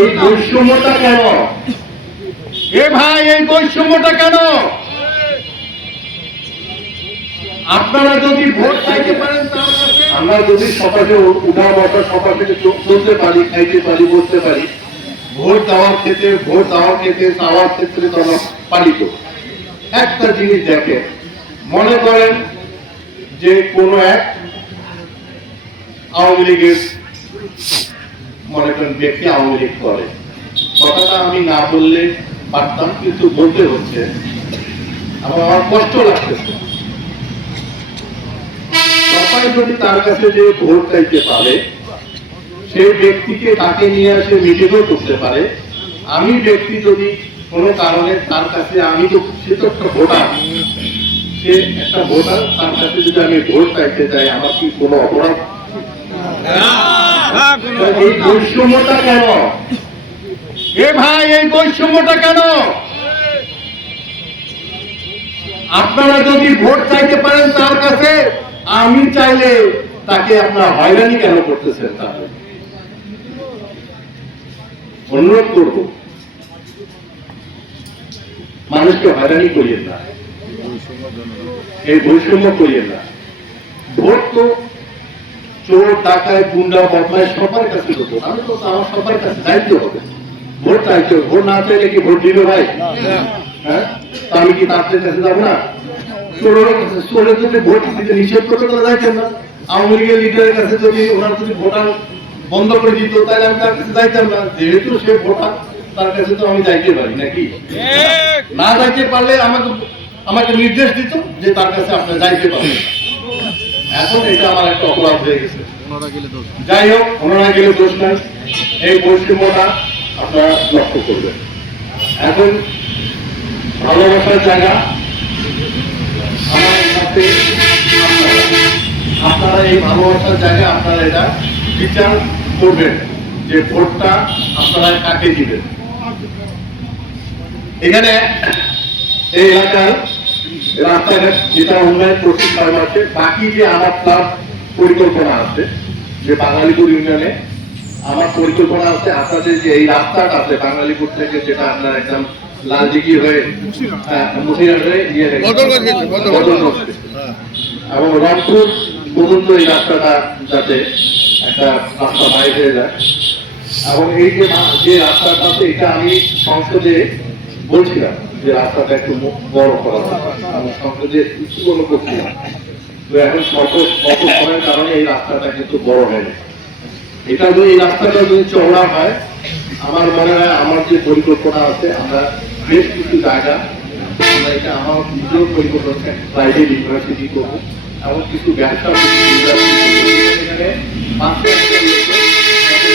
এই বৈষম্যটা কেন? এ ভাই, এই বৈষম্যটা কেন? আপনারা যদি ভোট চাইতে পারেন, আমরা যদি সকালে উঠা বসা সকাল থেকে চলতে পারি, খাইতে পারি, বসতে পারি, ভোট দেওয়ার ক্ষেত্রে চাওয়ার ক্ষেত্রে তারা পালিত। একটা জিনিস দেখে, মনে করেন যে কোনো এক আওয়ামী লীগের মনে করেন ব্যক্তি আওয়ামী লীগ করে, কথাটা আমি না বললে পারতাম, কিন্তু বলতে হচ্ছে, আমার কষ্ট লাগতেছে। সবাই যদি তার কাছে যে ভোট চাইতে পারে, সেই ব্যক্তিকে তাকে নিয়ে আসে মিটিংও করতে পারে। আমি ব্যক্তি যদি কোনো কারণে তার কাছে, আমি তো সে তো একটা ভোটার, সে একটা ভোটার, তার কাছে যদি আমি ভোট চাইতে চাই, আমার কি কোনো অপরাধ? এই বৈষম্যটা কেন? এ ভাই, এই বৈষম্যটা কেন? আপনারা যদি ভোট চাইতে পারেন তার কাছে, আমি চাইলে তাকে আপনার হয়রানি কেন করতেছেন? তাহলে অনুরোধ করব, মানুষকে হয়রানি করিয়েন না, এই বৈষম্য করিয়েন না। ভোট তো চোর, ডাকায়, গুন্ডা, বদমাশ সবার কাছে দেবো, আমি তো আমার সবার কাছে চাইতে হবে। ভোট চাইতে হবে, ভোট না চাইলে কি ভোট দিবে ভাই? হ্যাঁ, আমি কি তাদের কাছে যাবো না? চোরের যদি ভোট দিতে নিষেধ করতে তারা যাইতেন না। আওয়ামী লীগের লিডারের কাছে যদি ওনার যদি ভোটার বন্ধ করে দিত, তাহলে আমি তার কাছে যাইতাম না। যেহেতু সে ভোটার, তার কাছে তো আমি যাইতে পারি নাকি? না যাইতে পারলে আমাকে নির্দেশ দিত যে তার কাছে আপনি যাইতে পারেন। এখন এটা আমার একটা অপরাধ হয়ে গেছে। যাই হোক, ওনারা গেলে দোষ নাই, এই বৈষম্যটা আপনারা লক্ষ্য করবেন। এখন ভালোবাসার জায়গা আমার কাছে, আপনারা এই ভালোবাসার জায়গায় আপনারা এটা বিচার করবেন যে ভোটটা আপনারা কাকে দিবেন। এখানে এই এলাকার রাস্তাঘাট যেটা উন্নয়ন করতে পারছে, বাকি যে আমার প্লাস পরিকল্পনা আছে, যে বাঙালিপুর ইউনিয়নে আমার পরিকল্পনা আছে, আপনাদের যে এই রাস্তাটা আছে বাঙালিপুর থেকে, যেটা আপনার একদম লালদিঘি হয়ে মুসিরহাট হয়ে এবং রংপুর পর্যন্ত এই রাস্তাটা যাতে একটা রাস্তা বাইর হয়ে যায়। এবং এই যে রাস্তাটা আছে, এটা আমি সংসদে বলছিলাম যে রাস্তাটা একটু বড় করা আমি সংসদে কিছু বড় করছিলাম, তো এখন অল্প সময়ের কারণে এই রাস্তাটা কিন্তু বড় হয়নি। এটা যদি এই রাস্তাটা যদি চওড়া হয়, আমার মনে হয় আমার যে পরিকল্পনা আছে, আমরা বেশ কিছু জায়গা, আমরা এটা আমার নিজের পরিকল্পনা প্রাইভেট ইউনিভার্সিটি করবো, এমন কিছু ব্যবসা এখানে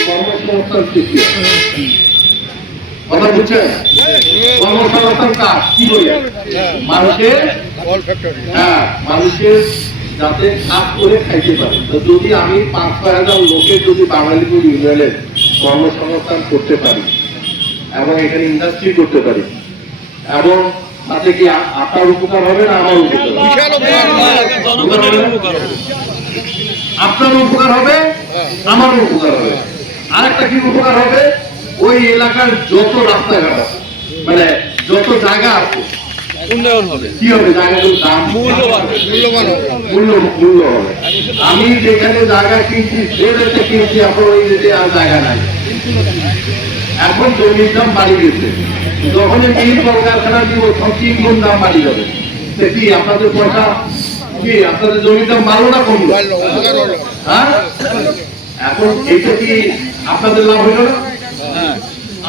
কর্মসংস্থান সৃষ্টি হবে। কথা বুঝছেন? কর্মসংস্থান কাজ কি বলে? মানুষের, হ্যাঁ, মানুষের যাতে কাজ করে খাইতে পারে। তো যদি আমি 5,000 লোকের যদি বাঙালিপুর ইউনিয়নের কর্মসংস্থান করতে পারি এবং এখানে ইন্ডাস্ট্রি করতে পারি, এবং তাতে কি আপনার উপকার হবে না আমার উপকার? আপনার উপকার হবে, আমার উপকার হবে। আরেকটা কি উপকার হবে? ওই এলাকার যত রাস্তাঘাট আছে, মানে যত জায়গা আছে, কি হবে? জায়গাগুলোর দাম মূল্য হবে। আমি যেখানে জায়গা কিনছি, সেটাতে কিনছি, আপনার ওই আর জায়গা নাই। এখন জমির দাম বাড়ি গেছে, যখন মিল কলকারখানা দিব তখন 3 গুণ দাম বাড়ি যাবে। কি আপনাদের পয়সা, কি আপনাদের জমির দাম বাড়লো না কমলো? হ্যাঁ, এখন এইটা কি আপনাদের লাভ হইল না?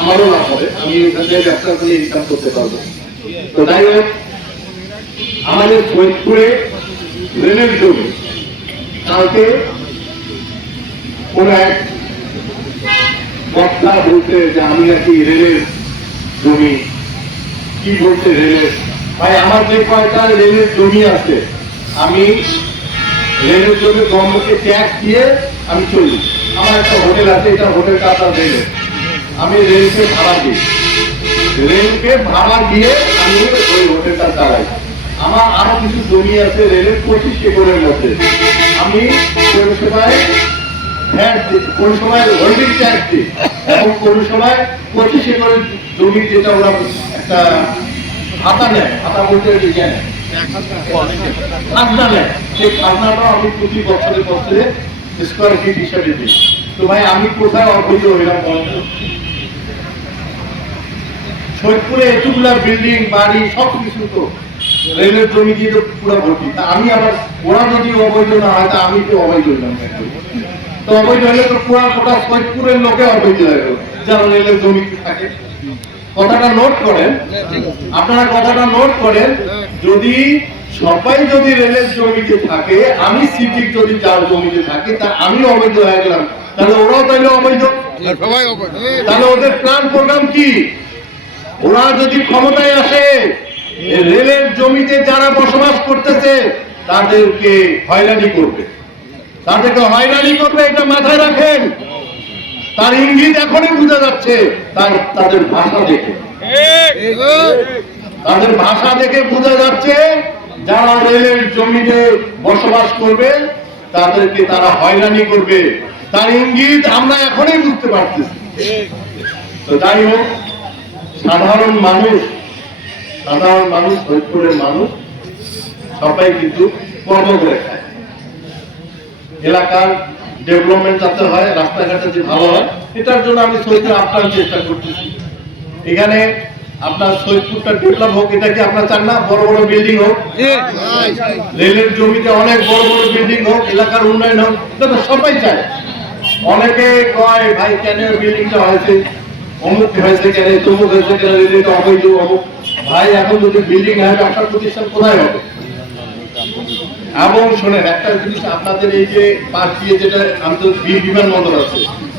আমারও লাভ হবে, আমি এখান থেকে ব্যবসা করে ইনকাম করতে পারবো। তো যাই হোক, আমাদের ফরিদপুরে রেলের জমি, কালকে কোন এক বক্তা বলছে যে আমি নাকি রেলের জমি, কি বলছে রেলের? ভাই, আমার যে কয়টা রেলের জমি আছে, আমি রেলের জমি গভর্নমেন্টকে ট্যাক্স দিয়ে আমি চলি। আমার একটা হোটেল আছে, এটা হোটেলটা আপনার রেলের, আমি রেলকে ভাড়া দিই, রেলকে ভাড়া দিয়ে আমি ওই হোটেলটা চালাই। আমার আরো কিছু জমি আছে রেলের 25 একরের মধ্যে, আমি পরিষেবায় ভ্যাট দিই, কোন সময় হোল্ডিং ট্যাক্স দিই, এবং কোন সময় 25 একরের জমি যেটা ওরা একটা ভাতা নেয়, ভাতা বলতে জ্ঞান খাজনা নেয়, সেই খাজনাটা আমি প্রতি বছরে বছরে স্কোয়ার ফিট হিসাবে দিই। তো ভাই আমি কোথায় অবৈধ হইলাম বলতো? সৈয়দপুরে এতগুলা বিল্ডিং বাড়ি সবকিছু তো রেলের জমি দিয়ে তো পুরো ভর্তি। তা আমি আবার ওরা যদি অবৈধ না হয় তা আমি তো অবৈধ হইলাম। তো অবৈধ হলে তো পুরা গোটা সৈয়দপুরের লোকে অবৈধ হয়ে গেল যারা রেলের জমিতে থাকে। কথাটা নোট করেন, আপনারা কথাটা নোট করেন। যদি সবাই যদি রেলের জমিতে থাকে, আমি সিটিক যদি যার জমিতে থাকি, তা আমি অবৈধ হয়ে গেলাম, তাহলে ওরাও তাইলে অবৈধ। তাহলে ওদের প্ল্যান প্রোগ্রাম কি? ওরা যদি ক্ষমতায় আসে, রেলের জমিতে যারা বসবাস করতেছে তাদেরকে হয়রানি করবে, তাদেরকে হয়রানি করবে, এটা মাথায় রাখেন। তার ইঙ্গিত এখনই বোঝা যাচ্ছে তাদের ভাষা দেখে, তাদের ভাষা দেখে বোঝা যাচ্ছে যারা রেলের জমিতে বসবাস করবে তাদেরকে তারা হয়রানি করবে। তার ইঙ্গিত আমরা এখনই বুঝতে পারতেছি। তো যাই হোক, সাধারণ মানুষ সৈয়দপুরের মানুষ সবাই কিন্তু কর্ম করে খায়। এলাকার ডেভেলপমেন্ট যাতে হয়, রাস্তাঘাটে যে ভালো হয়, এটার জন্য আমি সৈয়দপুর আপ্রাণ চেষ্টা করতেছি। এখানে আপনার সৈয়দপুরটা ডেভেলপ হোক, এটা কি আপনার চান না? বড় বড় বিল্ডিং হোক, রেলের জমিতে অনেক বড় বড় বিল্ডিং হোক, এলাকার উন্নয়ন হোক, এটা তো সবাই চায়। অনেকে কয় ভাই কেন বিল্ডিংটা হয়েছে, অমুক হয়েছে কেন, তমুক হয়েছে কেন, রেলটা অবৈধ অমুক। ভাই এখন যদি বিল্ডিং হয়, ব্যবসার প্রতিষ্ঠান কোথায় হবে? এবং শোনেন একটা জিনিস, আপনাদের এই যে পাশ দিয়ে যেটা আন্তর্জাতিক বিমানবন্দর আছে,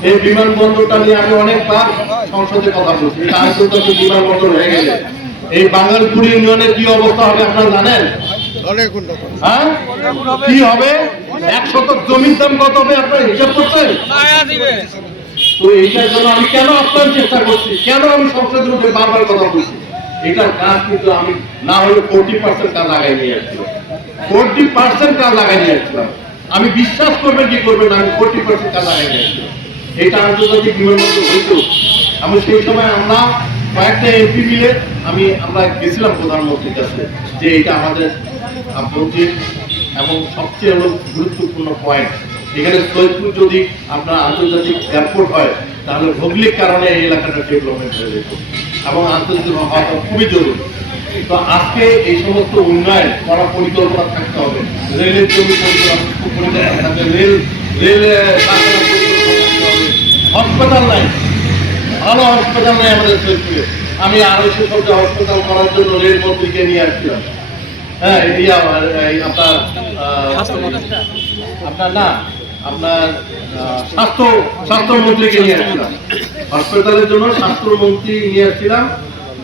এই বিমানবন্দরটা নিয়ে আমি অনেকবার সংসদে কথা বলছি। এটা আন্তর্জাতিক বিমানবন্দর হয়ে গেলে এই বাঙ্গালপুর ইউনিয়নের কি অবস্থা হবে আপনারা জানেন? হ্যাঁ, কি হবে? 1 শতক জমির দাম কত হবে আপনারা হিসাব করছেন? তো এইটার জন্য আমি কেন আপনার চেষ্টা করছি, কেন আমি সংসদের মধ্যে বারবার কথা বলছি, এটার কাজ কিন্তু আমি না হলে 40% কাজ আগায় নিয়ে আসছিলাম। 40% কাজ আগায় নিয়ে আসছিলাম। আমি বিশ্বাস করবেন কি করবেন, আমি 40% কাজ আগায় নিয়ে আসছিলাম। এটা আন্তর্জাতিক বিমানবন্দর হইতো। আমি সেই সময় আমরা কয়েকটা এমপি মিলে আমরা গেছিলাম প্রধানমন্ত্রীর কাছে যে এটা আমাদের মন্ত্রীর এবং সবচেয়ে হলো গুরুত্বপূর্ণ পয়েন্ট। এখানে সৈয়দপুর যদি আপনার আন্তর্জাতিক এয়ারপোর্ট হয়, তাহলে ভৌগোলিক কারণে এই এলাকাটা ডেভেলপমেন্ট হয়ে যেত এবং আন্তর্জাতিক হওয়া খুবই জরুরি। তো আজকে এই সমস্ত উন্নয়ন করা পরিকল্পনা থাকতে হবে, রেলের জমি পরিকল্পনা থাকবে, রেল হাসপাতাল নাই, ভালো হাসপাতাল নাই আমাদের সৈয়দপুরে। আমি 250 শয্যা হাসপাতাল করার জন্য রেল মন্ত্রীকে নিয়ে আসছিলাম। হ্যাঁ, আপনার না, আপনার স্বাস্থ্যমন্ত্রীকে নিয়ে আসছিলাম হসপিটালের জন্য, স্বাস্থ্যমন্ত্রী নিয়ে আসছিলাম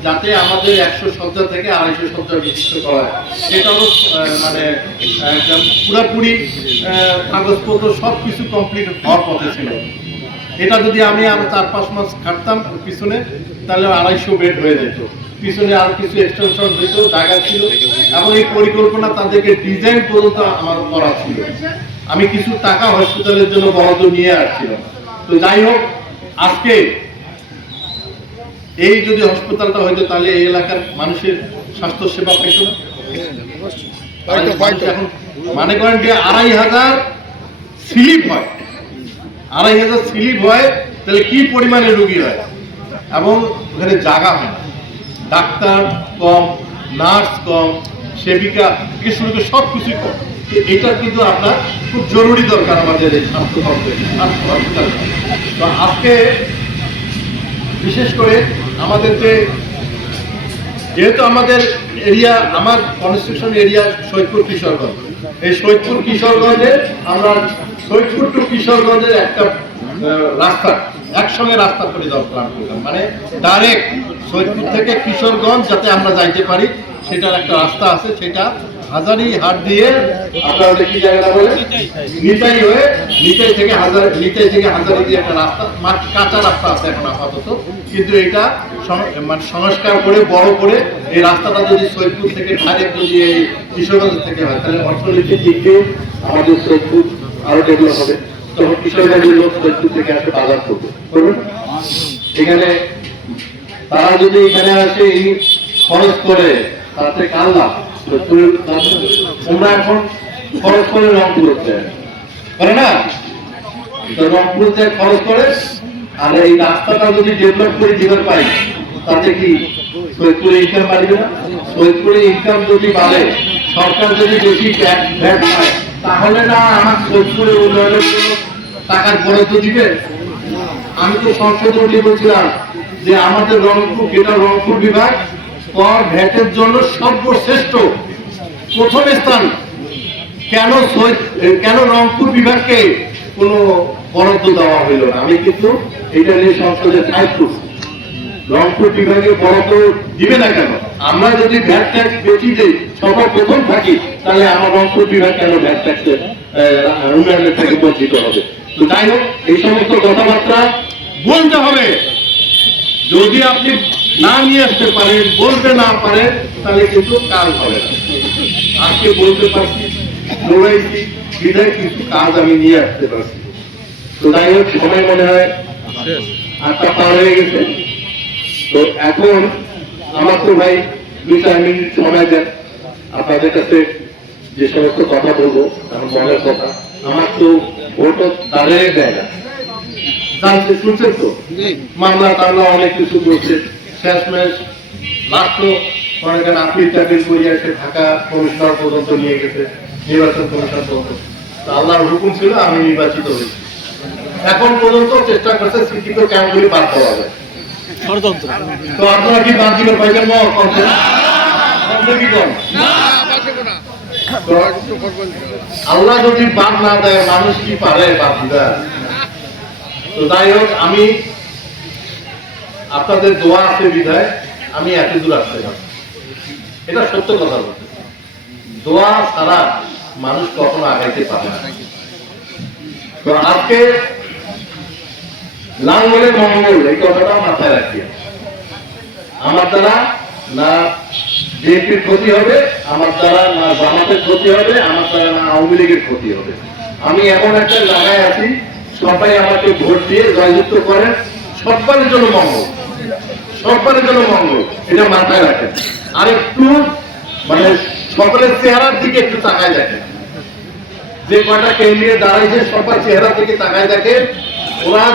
যাতে আমাদের 100 শয্যা থেকে 250 শয্যা বিশিষ্ট করা হয়। সেটাও মানে একদম পুরোপুরি কাগজপত্র সবকিছু কমপ্লিট হওয়ার পথে ছিল। এটা যদি আমি আরো 4-5 মাস খাটতাম পিছনে, তাহলে 250 বেড হয়ে যেত। পিছনে আর কিছু এক্সটেনশন হইতো, জায়গা ছিল, এবং এই পরিকল্পনা তাদেরকে ডিজাইন পর্যন্ত আমার করা ছিল। আমি কিছু টাকা হসপিটালের জন্য বরাদ্দ নিয়ে আসছিলাম। তো যাই হোক, আজকে এই যদি হাসপাতালটা হইতো, তাহলে এই এলাকার মানুষের স্বাস্থ্য সেবা পাইতো না। এখন মানে করেন যে 2500 স্লিপ হয়, 2500 স্লিপ হয়, তাহলে কি পরিমাণে রোগী হয়, এবং ওখানে জায়গা হয় না, ডাক্তার কম, নার্স কম, সেবিকা থেকে শুরু করে সব কিছুই কম। এটা কিন্তু আপনার খুব জরুরি দরকার আমাদের এই স্বাস্থ্য হসপিটাল। তো আজকে বিশেষ করে আমাদের যেহেতু আমাদের এরিয়া, আমার কনস্ট্রাকশন এরিয়া সৈয়দপুর কিশোরগঞ্জ, এই সৈয়দপুর কিশোরগঞ্জে আমরা সৈয়দপুর টু কিশোরগঞ্জের একটা রাস্তা একসঙ্গে রাস্তা করে দেওয়ার প্ল্যান করলাম, মানে ডাইরেক্ট সৈয়দপুর থেকে কিশোরগঞ্জ যাতে আমরা যাইতে পারি সেটার একটা রাস্তা আছে। সেটা হাজারিহাট দিয়ে আপনারা কি জায়গাটা বলে নিতাই হয়ে, নিতাই থেকে হাজারি দিয়ে একটা রাস্তা, কাঁচা রাস্তা আছে এখন আপাতত, কিন্তু এটা মানে সংস্কার করে বড় করে এই রাস্তাটা যদি সৈয়দপুর থেকে ডাইরেক্ট যদি এই কিশোরগঞ্জ থেকে হয়, তাহলে অর্থনীতির দিক দিয়ে আমাদের সৈয়দপুর আরো ডেভেলপ হবে। তখন কিশোরগঞ্জের লোক সৈয়দপুর থেকে আসে বাজার করবে, করবেন এখানে তারা যদি এখানে আসে এই খরচ করে তাতে কার লাভ? তোমরা এখন খরচ করে রংপুর হচ্ছে করে না, রংপুর যে খরচ করে, আর এই রাস্তাটা যদি ডেভেলপ করে দিতে পারি তাতে কি সৈয়দপুরে ইনকাম বাড়বে না? সৈয়দপুরে ইনকাম যদি বাড়ে, সরকার যদি বেশি ভ্যাট পায়, তাহলে না আমার সৈয়দপুরে উন্নয়নের জন্য টাকার বরাদ্দ দিবে। আমি তো সংসদে উঠে বলছিলাম যে আমাদের রংপুর, যেটা রংপুর বিভাগ কর ভ্যাটের জন্য সর্বশ্রেষ্ঠ প্রথম স্থান, কেন রংপুর বিভাগকে কোনো বরাদ্দ দেওয়া হইল না? আমি কিন্তু এটা নিয়ে সংসদে ফাইট করছি, রংপুর বিভাগে বরাদ্দ দিবে না কেন? আমরা যদি ভ্যাট ট্যাক্স বেশি দিই, সবার প্রথম থাকি, তাহলে আমার রংপুর বিভাগ কেন ভ্যাট ট্যাক্সের উন্নয়নের থেকে বঞ্চিত হবে? তো যাই হোক, এই সমস্ত কথাবার্তা বলতে হবে। যদি আপনি না নিয়ে আসতে পারেন, বলতে না পারেন, তাহলে কিন্তু কাজ হবে না। আজকে বলতে পারছি, বলেছি, বিধায় কিছু কাজ আমি নিয়ে আসতে পারছি। তো যাই হোক, সময় মনে হয় 8টা পার হয়ে গেছে। তো এখন আমার তো ভাই 2-4 মিনিট সময় দেন, আপনাদের কাছে যে সমস্ত কথা বলবো আমার মনের কথা। আমার তো ভোটও দাঁড়িয়ে দেয় না, জানতে শুনছেন তো, মামলা টামলা অনেক কিছু করছে, শেষমেশ লাস্ট অনেকের আপিল টাপিল করিয়া এসে ঢাকা কমিশনার পর্যন্ত নিয়ে গেছে, নির্বাচন কমিশন পর্যন্ত। আল্লাহর হুকুম ছিল, আমি নির্বাচিত হয়েছি। এখন পর্যন্ত চেষ্টা করছে শিক্ষিত ক্যাম্পগুলি বাদ দেওয়া যায়। তো আপনারা কি বাদ দিবেন পাইবেন? আল্লাহ যদি বাদ না দেয়, মানুষ কি পারে বাদ দিতে? তো যাই হোক, আমি আপনাদের দোয়া আছে বিধায় আমি এত দূর আসতে পারি, এটা সত্য কথা বলতে। দোয়া ছাড়া মানুষ কখনো আগাইতে পারে না। তো আজকে লাঙ্গলের মঙ্গল, এই কথাটা মাথায় রাখি। আমার দ্বারা না বিএনপির ক্ষতি হবে, আমার দ্বারা না জামাতের ক্ষতি হবে, আমার দ্বারা না আওয়ামী লীগের ক্ষতি হবে। আমি এমন একটা জায়গায় আছি, সবাই আমাকে ভোট দিয়ে জয়যুক্ত করেন, সবার জন্য মঙ্গল, সবার জন্য মঙ্গল, এটা মাথায় রাখেন। আর একটু মানে সকলের চেহারার দিকে একটু তাকায় দেখেন, যে কয়টা কেন্দ্রে দাঁড়াইছে সবার চেহারা থেকে তাকায় দেখেন, ওরা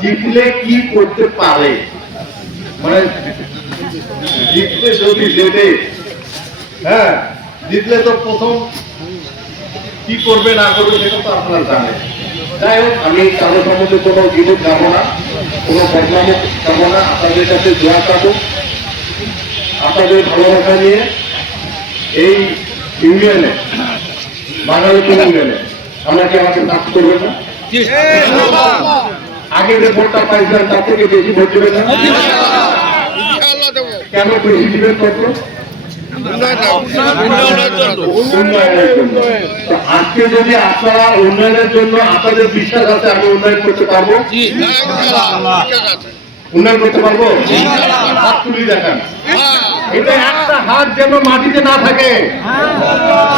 জিতলে কি করতে পারে। মানে জিতলে যদি জেতে, হ্যাঁ জিতলে তো প্রথম কি করবে না করবে সেটা তো আপনারা জানেন। যাই হোক, আমি কারো সম্বন্ধে কোনো বিরোধ যাবো না, কোনো বদনাম যাবো না। আপনাদের কাছে দোয়া চাবো, আপনাদের ভালোবাসা নিয়ে এই ইউনিয়নে, বাঙালিপুর ইউনিয়নে আমরা কি আমাকে কাজ করবেন না? আগে যে ভোটটা পাইছিলাম তার থেকে বেশি ভোট দেবেন না? কেন বেশি দিবেন? কত? আজকে যদি আপনারা উন্নয়নের জন্য, আপনাদের বিশ্বাস আছে আমি উন্নয়ন করতে পারবো, উন্নয়ন করতে পারবো, হাত তুলি দেখান। এটা একটা হাত যেন মাটিতে না থাকে।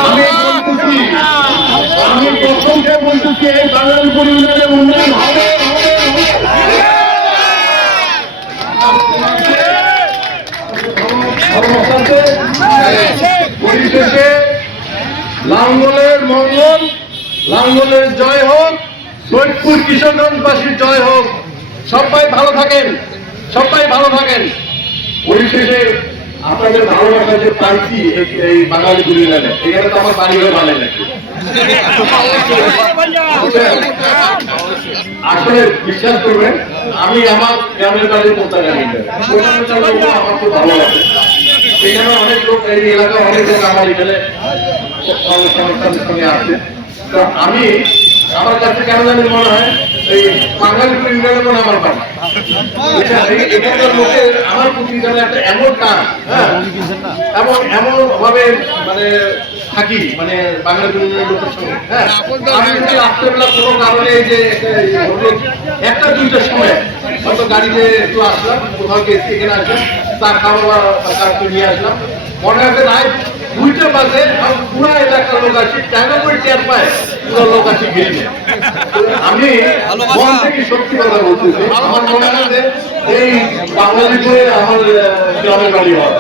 আমি বলতেছি, আমি প্রথম থেকে বলতেছি, এই বাঙালিপুর ইউনিয়নের উন্নয়ন হবে। পরিশেষে লাঙ্গলের মঙ্গল, লাঙ্গলের জয় হোক, সৈয়দপুর কিশোরগঞ্জবাসীর জয় হোক। সবাই ভালো থাকেন, সবাই ভালো থাকেন। পরিশেষে আপনাদের ভালোবাসা যে পাইছি এই বাঙালিপুর ইউনিয়নে, এখানে তো আমার বাড়ি হয়ে ভালো নাকি? আসলে বিশ্বাস করবেন, আমি আমার গ্রামের বাড়ির পোতাটা নিতে আমার খুব ভালো লাগে। এখানে অনেক লোক, এই এলাকায় অনেক লোক আমার এখানে সংস্থানের সঙ্গে আছে। তো আমি, আমার কাছে কেন জানি মনে হয় এই বাঙালিপুর ইউনিয়নে মনে আমার বাড়ি। এখানকার লোকের আমার প্রতি একটা এমন টান, হ্যাঁ, এবং এমন ভাবে মানে থাকি, মানে বাঙালিপুর ইউনিয়নের লোকের সঙ্গে। হ্যাঁ, আমি যদি রাত্রেবেলা কোনো কারণে এই যে 1টা-2টার সময় হয়তো গাড়িতে একটু আসলাম, কোথাও গেছি, এখানে আসলাম, চা খাওয়া নিয়ে আসলাম, মনে হয় 2টা বাজে পুরো এলাকার লোক আসি কেন করে চেয়ার পায় পুরো লোক আসি ঘিরে নেয়। আমি মন থেকে সত্যি কথা বলতেছি, আমার মনে হয় যে এই বাংলাদেশে আমার গ্রামের বাড়ি হওয়া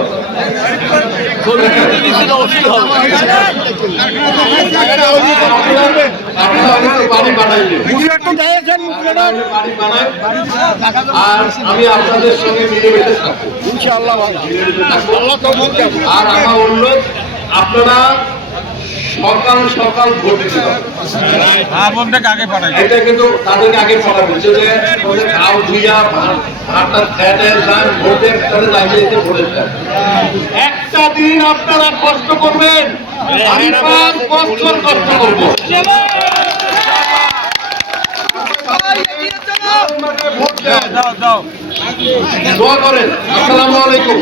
বাড়ি বানাইলে আর আমি আপনাদের সঙ্গে মিলেমিশে থাকবো ইনশাআল্লাহ। আর আমার অনুরোধ আপনারা সকাল সকাল ভোট দিতে হবে। এটা কিন্তু তাদেরকে আগে পাঠাবো যে খাও ধুইয়া ভাতটা খেয়ে যান ভোটের সাথে লাগিয়ে ভোটের একটা দিন আপনারা কষ্ট করবেন, আমি 5 বছর কষ্ট করবো। দোয়া করেন। আসসালামু আলাইকুম।